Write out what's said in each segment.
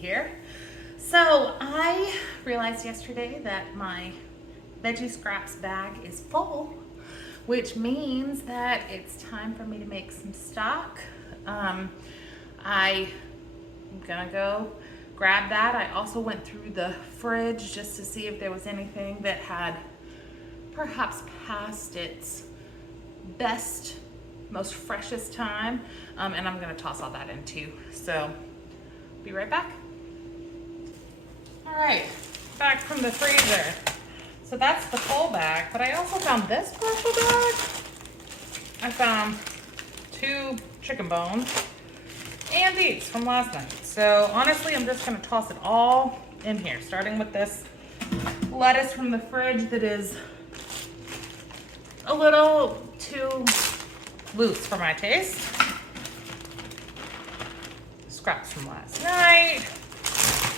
here. So I realized yesterday that my veggie scraps bag is full, which means that it's time for me to make some stock. I'm gonna go grab that. I also went through the fridge just to see if there was anything that had perhaps passed its best, most freshest time, and I'm gonna toss all that in too. So be right back. All right, back from the freezer. So that's the full bag, but I also found this partial bag. I found 2 chicken bones and these from last night. So honestly, I'm just gonna toss it all in here, starting with this lettuce from the fridge that is a little too loose for my taste. Scraps from last night.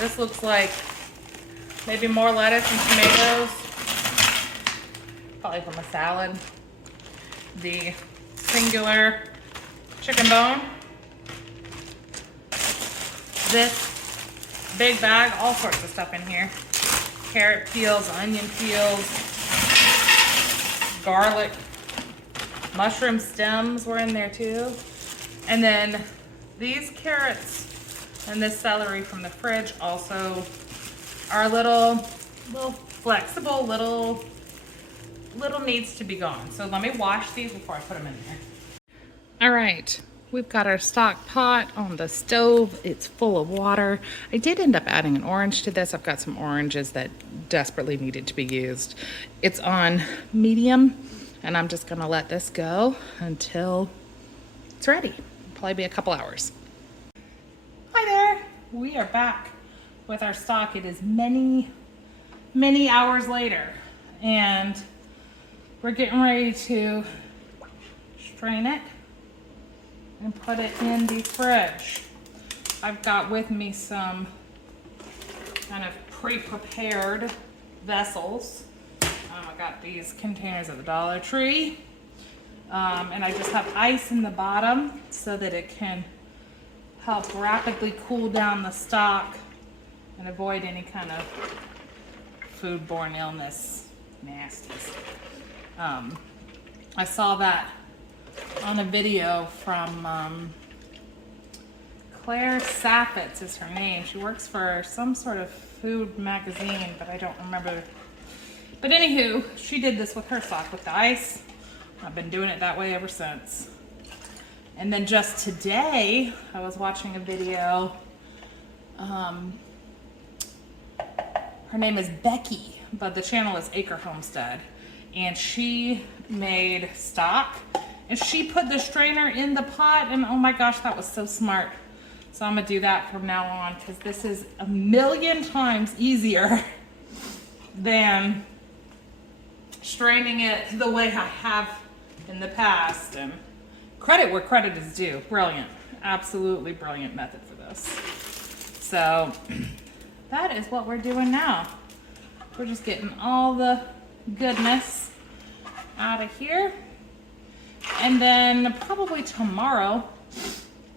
This looks like maybe more lettuce and tomatoes, probably from a salad. The singular chicken bone. This big bag, all sorts of stuff in here. Carrot peels, onion peels, garlic, mushroom stems were in there too. And then these carrots and this celery from the fridge also are a little flexible, little needs to be gone. So let me wash these before I put them in there. All right, we've got our stock pot on the stove. It's full of water. I did end up adding an orange to this. I've got some oranges that desperately needed to be used. It's on medium, and I'm just gonna let this go until it's ready. Probably be a couple hours. Hi there, we are back with our stock. It is many hours later, and we're getting ready to strain it and put it in the fridge. I've got with me some kind of pre-prepared vessels. I got these containers at the Dollar Tree, and I just have ice in the bottom so that it can help rapidly cool down the stock and avoid any kind of foodborne illness nasties. I saw that on a video from Claire Saffitz is her name. She works for some sort of food magazine, but I don't remember. But anywho, she did this with her stock with the ice. I've been doing it that way ever since. And then just today, I was watching a video. Her name is Becky, but the channel is Acre Homestead. And she made stock. And she put the strainer in the pot, and oh my gosh, that was so smart. So I'm gonna do that from now on, because this is a million times easier than straining it the way I have in the past. And credit where credit is due. Brilliant, absolutely brilliant method for this. So that is what we're doing now. We're just getting all the goodness out of here. And then probably tomorrow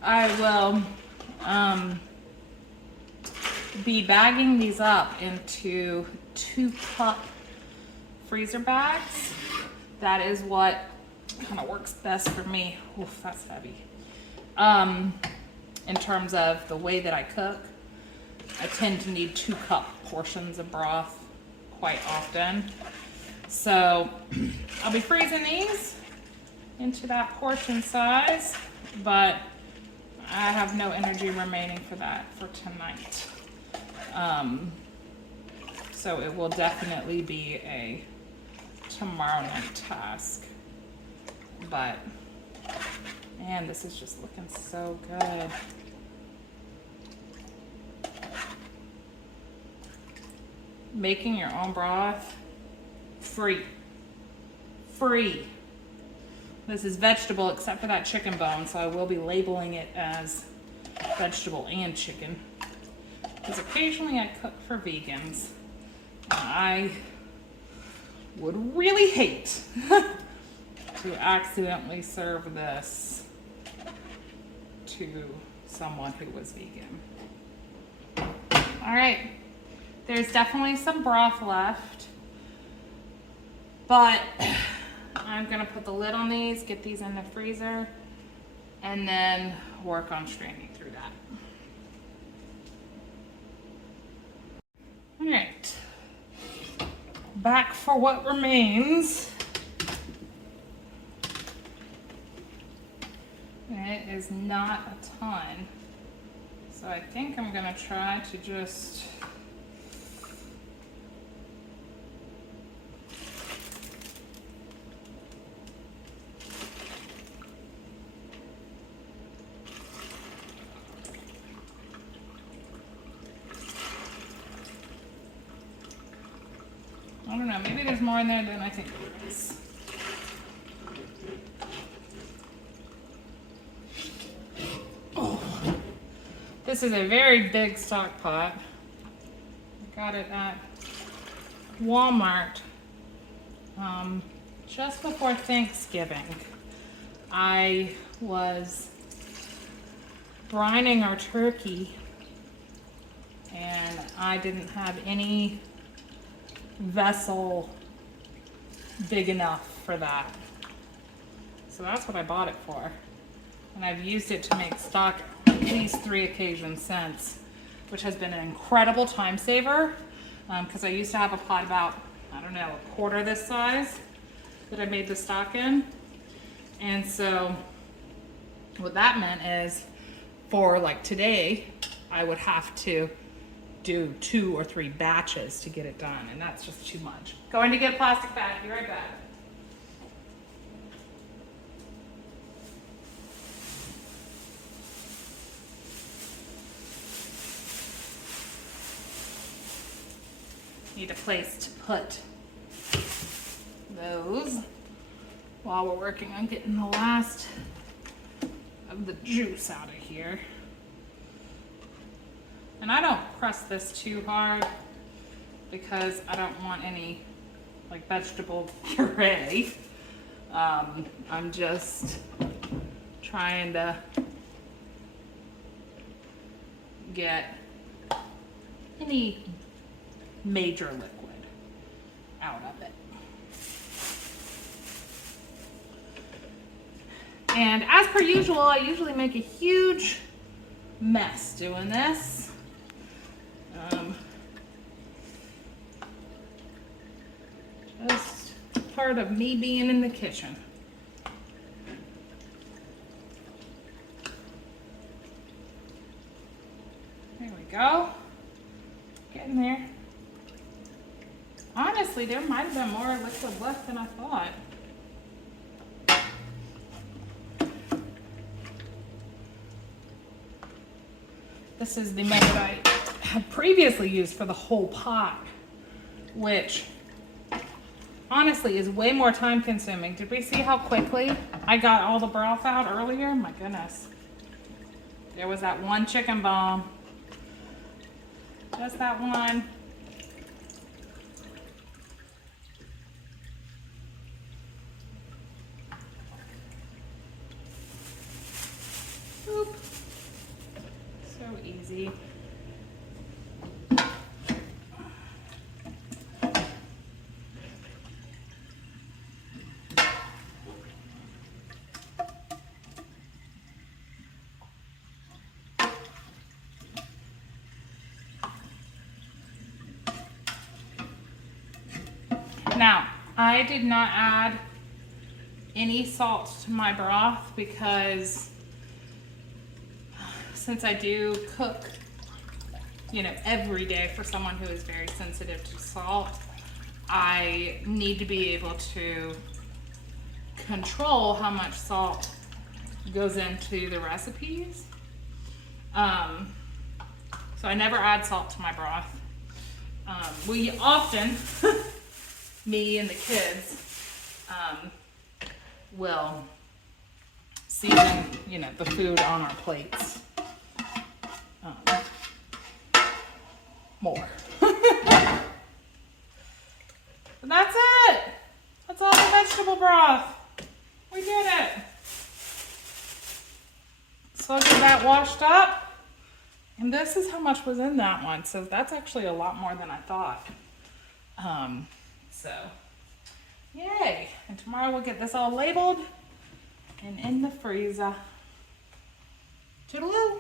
I will be bagging these up into 2-cup freezer bags. That is what kind of works best for me. Oof, that's heavy. In terms of the way that I cook, I tend to need 2-cup portions of broth quite often. So I'll be freezing these into that portion size, but I have no energy remaining for that for tonight. So it will definitely be a tomorrow night task. But man, this is just looking so good. Making your own broth, free. This is vegetable except for that chicken bone, so I will be labeling it as vegetable and chicken. Because occasionally I cook for vegans. I would really hate to accidentally serve this to someone who was vegan. All right, there's definitely some broth left, but I'm gonna put the lid on these, get these in the freezer, and then work on straining through that. All right, back for what remains. It is not a ton, so I think I'm gonna try to just I don't know, maybe there's more in there than I think there is. Oh, this is a very big stock pot. I got it at Walmart just before Thanksgiving. I was brining our turkey and I didn't have any vessel big enough for that. So that's what I bought it for. And I've used it to make stock at least 3 occasions since, which has been an incredible time saver because I used to have a pot about, I don't know, a quarter this size that I made the stock in. And so what that meant is for like today, I would have to do 2 or 3 batches to get it done, and that's just too much. Going to get a plastic bag, be right back. Need a place to put those while we're working on getting the last of the juice out of here. And I don't press this too hard because I don't want any like vegetable puree. I'm just trying to get any major liquid out of it. And as per usual, I usually make a huge mess doing this. Just part of me being in the kitchen. There we go. Getting there. Honestly, there might have been more liquid left than I thought. This is the method I had previously used for the whole pot, which honestly is way more time consuming. Did we see how quickly I got all the broth out earlier? My goodness. There was that one chicken bone. Just that one. Boop. So easy. Now, I did not add any salt to my broth because since I do cook, you know, every day for someone who is very sensitive to salt, I need to be able to control how much salt goes into the recipes. So I never add salt to my broth. We often, me and the kids, will season, you know, the food on our plates more. And that's it. That's all the vegetable broth. We did it. So I'll get that washed up and And this is how much was in that one. So that's actually a lot more than I thought. So yay. And tomorrow we'll get this all labeled and in the freezer. Toodaloo.